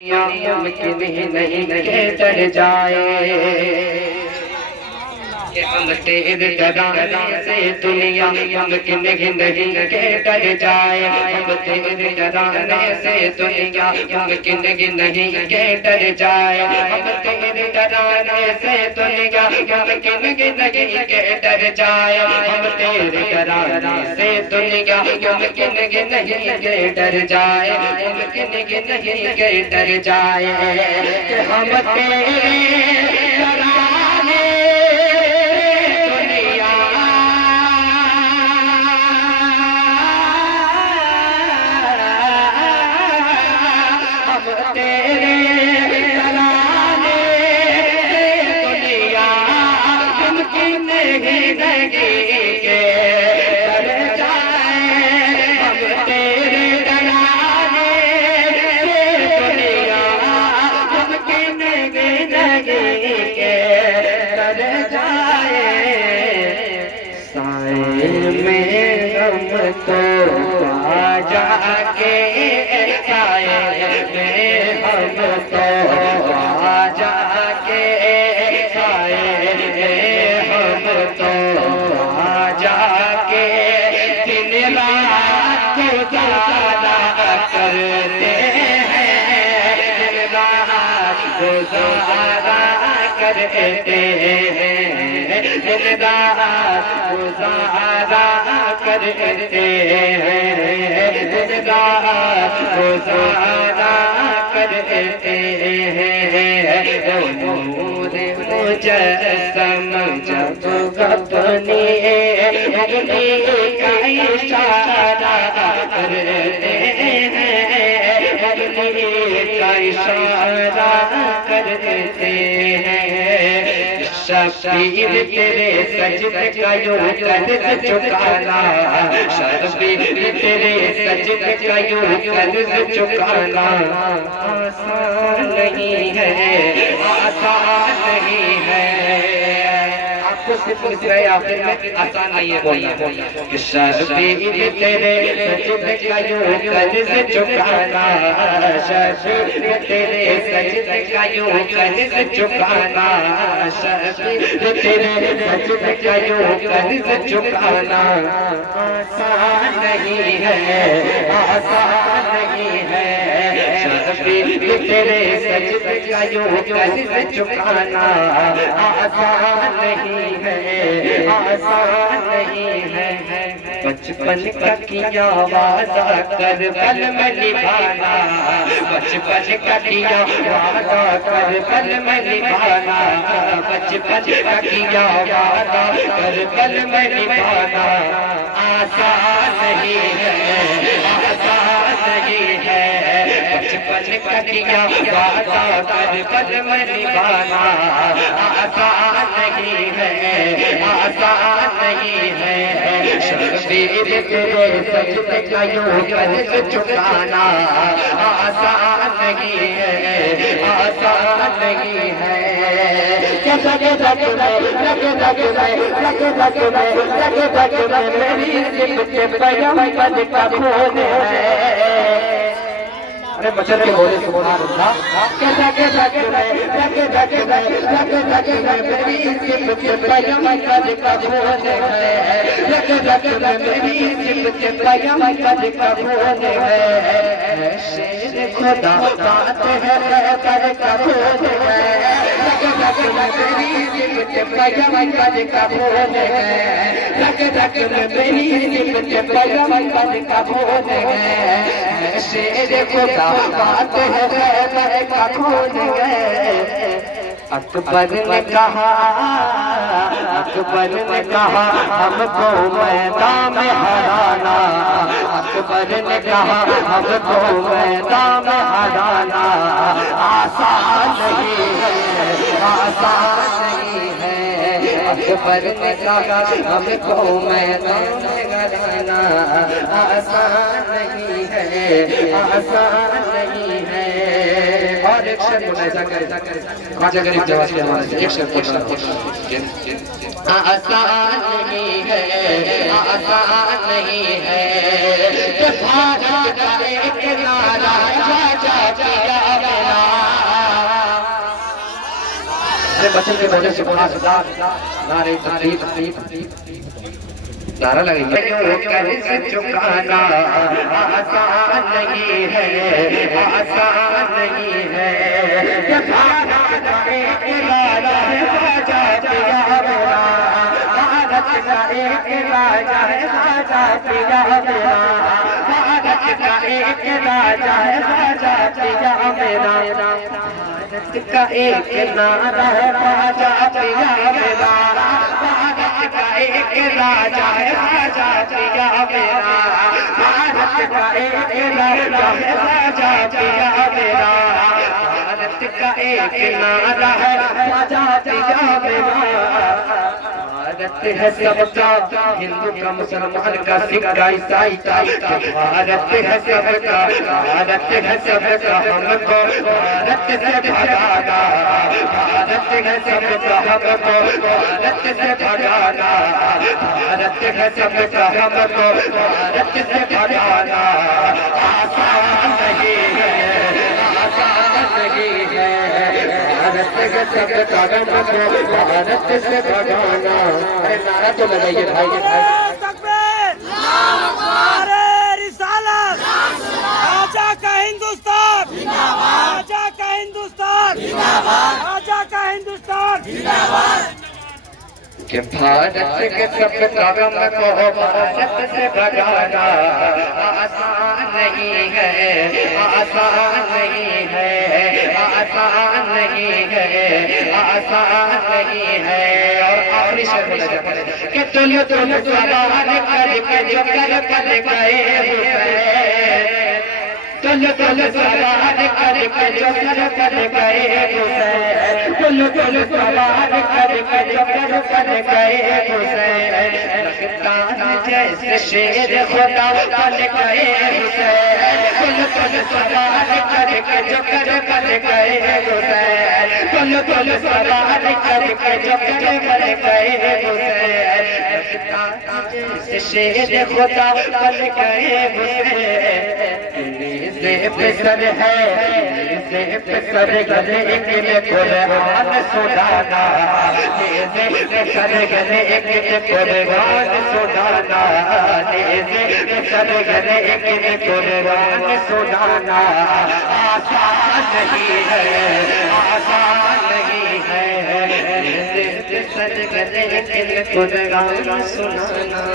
मुमकिन ही नहीं के डर जाए कि हम तेरे डराने से दुनिया मुमकिन ही नहीं के डर जाए। हम तेरे डराने से दुनिया मुमकिन ही नहीं के डर जाए। हम तेरे डराने से दुनिया मुमकिन ही नहीं के डर जाए। हम तेरे डराने से दुनिया मुमकिन ही नहीं के डर जाए। मुमकिन ही नहीं के डर जाए कि हम तेरे तो जाके साए में हम तो जाके साए में हम तो जाके दिन रात गुजारा करते हैं। दिन रात गुजारा करते हैं। दिन रात गुजारा करते हैं। दिन रात गुजारा करते हैं। नूर मुजस्सम जब अपने अग्नि का इशारा करते हैं। अग्नि का इशारा करते हैं। शबीर तेरे सजदे का यूं कर्ज चुकाना। शबीर तेरे सजदे का यूं कर्ज चुकाना आसान नहीं है, आसान नहीं है। आपको सिर्फ इसलिए आखिर में आसान नहीं है बोलना कि शबीर तेरे सजदे का यूं कर्ज चुकाना। शबीर तेरे सजदे का यूं कर्ज चुकाना। तेरे सजदे का यूं कर्ज चुकाना आसान नहीं है, आसान नहीं है। तेरे सजदे का यूं कर्ज चुकाना आसान नहीं है, आसान नहीं है। बचपन का किया वादा कर पल में निभाना। बचपन का किया वादा कर पल में निभाना। बचपन का किया वादा कर पल में निभाना आसान नहीं है, आसान नहीं है। बचपन का किया वादा कर पल में निभाना आसान नहीं है, आसान नहीं है। शबीर तेरे सजदे का यूं कर्ज चुकाना आसान नहीं है, आसान नहीं है। मेरी सिमटे पैगम पद का खोज है। अरे बचन के बोले सुभान अल्लाह। मेरी सिमटे पैगम पद का खोज है। मेरी सिमटे पैगम पद का खोज है। शेर खुदा बात है पर का खोज है। मेरी सिमटे पैगम पद का खोज है। मेरी सिमटे पैगम पद का खोज है। शेर खुदा बात है पर का खोज है। अकबर ने कहा, अकबर ने कहा हमको मैदान में हराना। अकबर ने कहा हमको मैदान में हराना आसान नहीं है, आसान नहीं है। अकबर ने कहा हमको मैदान में हराना आसान नहीं है, आसान नहीं है। और एक शेर बोला ऐसा कर ख्वाजा गरीब जवाब के हवाले से एक शेर बोलना आसान नहीं है, आसान नहीं है। भारत का एक नारा जा जा पिया मेरा अपने बचन के वजह से बोला सरदार नारे तकबीर नारा लगेगा कैसे चुकाना आसान नहीं है आसान नहीं है ये भारत का एक राजा है राजा पिया मेरा भारत का एक राजा है राजा पिया मेरा भारत का एक राजा है राजा पिया मेरा भारत का एक नारा है राजा पिया मेरा एक राजा है राजा पिया मेरा भारत का एक राजा है राजा पिया मेरा भारत का एक नारा है राजा पिया मेरा भारत है सबका हिंदू का मुसलमान का सिख का ईसाई का भारत है सबका भारत है सबका हमको भारत से भगाना भारत है सबका हमको भारत से भगाना भारत है सबका हमको भारत से भगाना आसान नहीं है आसान नहीं है भारत के सबका हमको भारत से भगाना। अरे नारा तो लगाइए भाई राजा का हिंदुस्तान राजा का हिंदुस्तान राजा का हिंदुस्तान कि भारत के सब कदम को भारत से भगाना आसान नहीं है आसान नहीं है आसान नहीं है आसान नहीं है। और आखिरी शब्द कि तुल सवार करके जो कर गए हुसैन तुल सवार करके जो कर गए हुसैन तुल सवार करके जो कर गए हुसैन जैसे शेर खुदा बन गए हुसैन तुल सवार करके जो कर गए हुसैन तुल सवार करके जो कर गए हुसैन जैसे शेर खुदा बन गए हुसैन सर है सर गले एक में कुरान सुनाना सर गले एक में कुरान सुनाना सर गले एक में कुरान सुनाना आसान नहीं है आसान नहीं है सर गले एक में कुरान सुनाना।